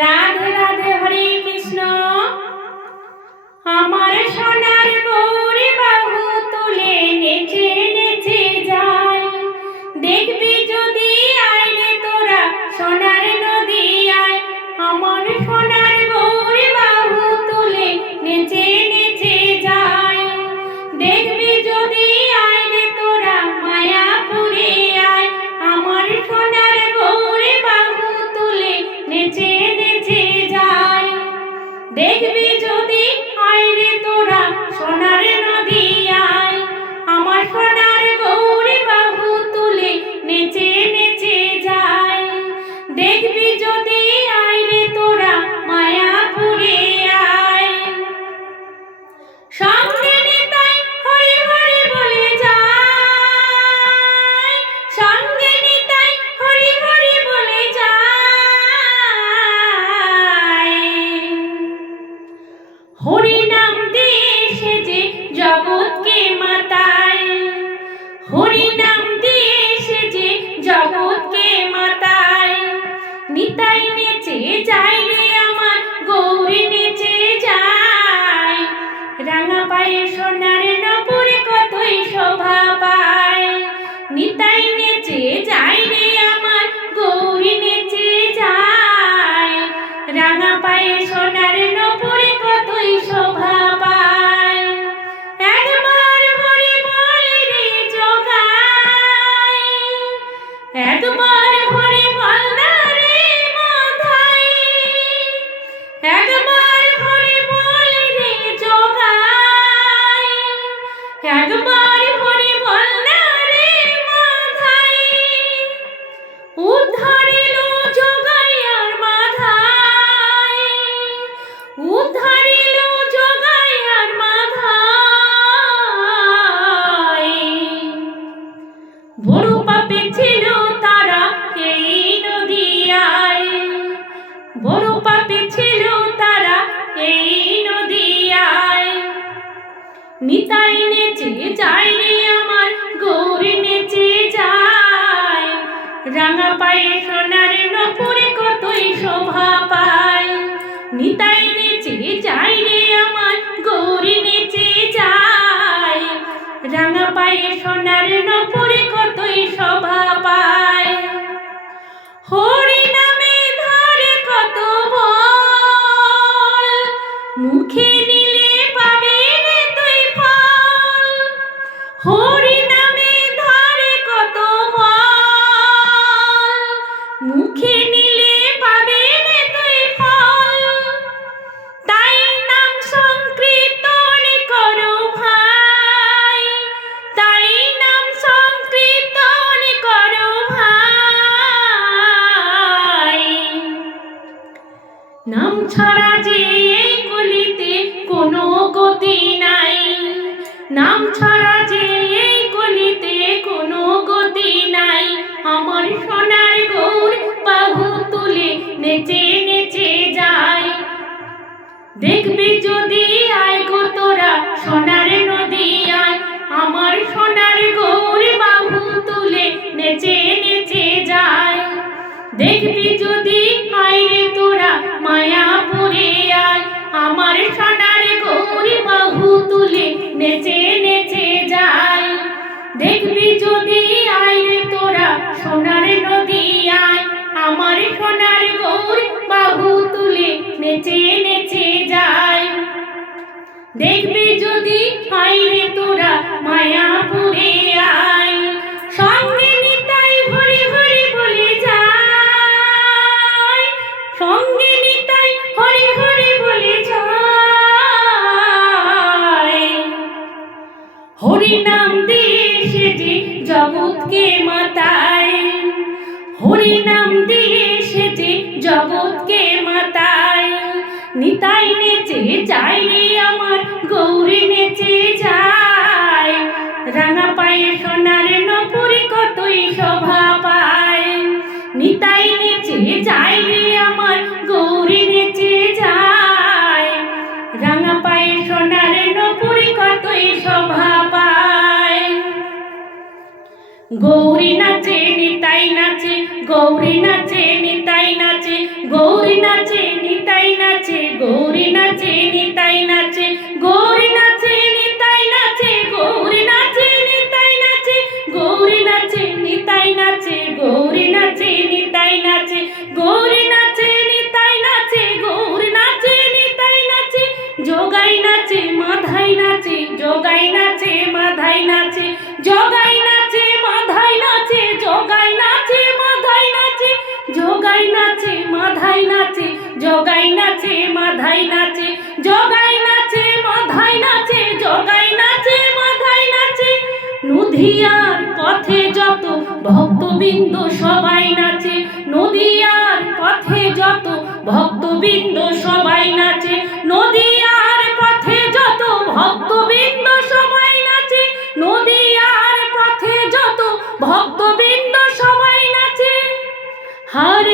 রাধে রাধে হরে কৃষ্ণ। আমার সোনার গৌরী বাহু তুলে নেচে নেচে যায়। দেখবি রাঙা পায়ে, সোনার নপুরে কতই শোভা একবার হরি রে মাথায়। একবার হরি বল রে জগায় একবার হরি বল না রে মাথায়। উদ্ধারিল এই নদিয়ায়। বড় পাপে ছিল এই নদিয়ায়। নিতাই নেচে যায় আমার, গৌরী নেচে যায়। রাঙা পায়ে সোনার নপুরে কতই শোভা পায়। নিতাই নেচে যায় পায়ে সোনার নপুরে কতই শোভা পায়। হরি নাম ছাড়া যে কলিতে কোনো গতি নাই। নাম ছাড়া যে নেচে নেচে যায় দেখবি যদি আয় রে তোরা সোনার নদী আয় আমার সোনার গৌর বাহু তুলে নেচে নেচে যায়। দেখবি যদি আয় রে তোরা মায়াপুরে হরি নাম দিয়ে সেজে জগৎকে মাতায়। হরি নাম দিয়ে সেজে জগৎকে মাতায়। নিতাই নেচে যায় রে আমার, গৌরী নেচে যায়। রাঙা পায়ে সোনার নপুরে কতই শোভা পায়। নিতাই গৌরী নাচে, নিতাই নাচে, গৌরী নাচে, নিতাই নাচে, গৌরী নাচে, নিতাই নাচে, গৌরী নাচে, নিতাই নাচে, গৌরী নাচে, নিতাই নাচে, গৌরী নাচে, নিতাই নাচে, গৌরী নাচে, নিতাই নাচে, গৌরী নাচে, নিতাই নাচে, গৌরী যোগাই নাচে মাধাই নাচে যোগাই নাচে মাধাই নাচে যোগাই নাচে মাধাই নাচে যোগাই নাচে মাধাই নাচে। নদিয়ার পথে যত ভক্তবৃন্দ সবাই নাচে, নদিয়ার পথে যত ভক্তবৃন্দ সবাই নাচে, নদিয়ার পথে যত ভক্তবৃন্দ সবাই নাচে, নদিয়ার পথে যত ভক্তবৃন্দ সবাই নাচে। হরে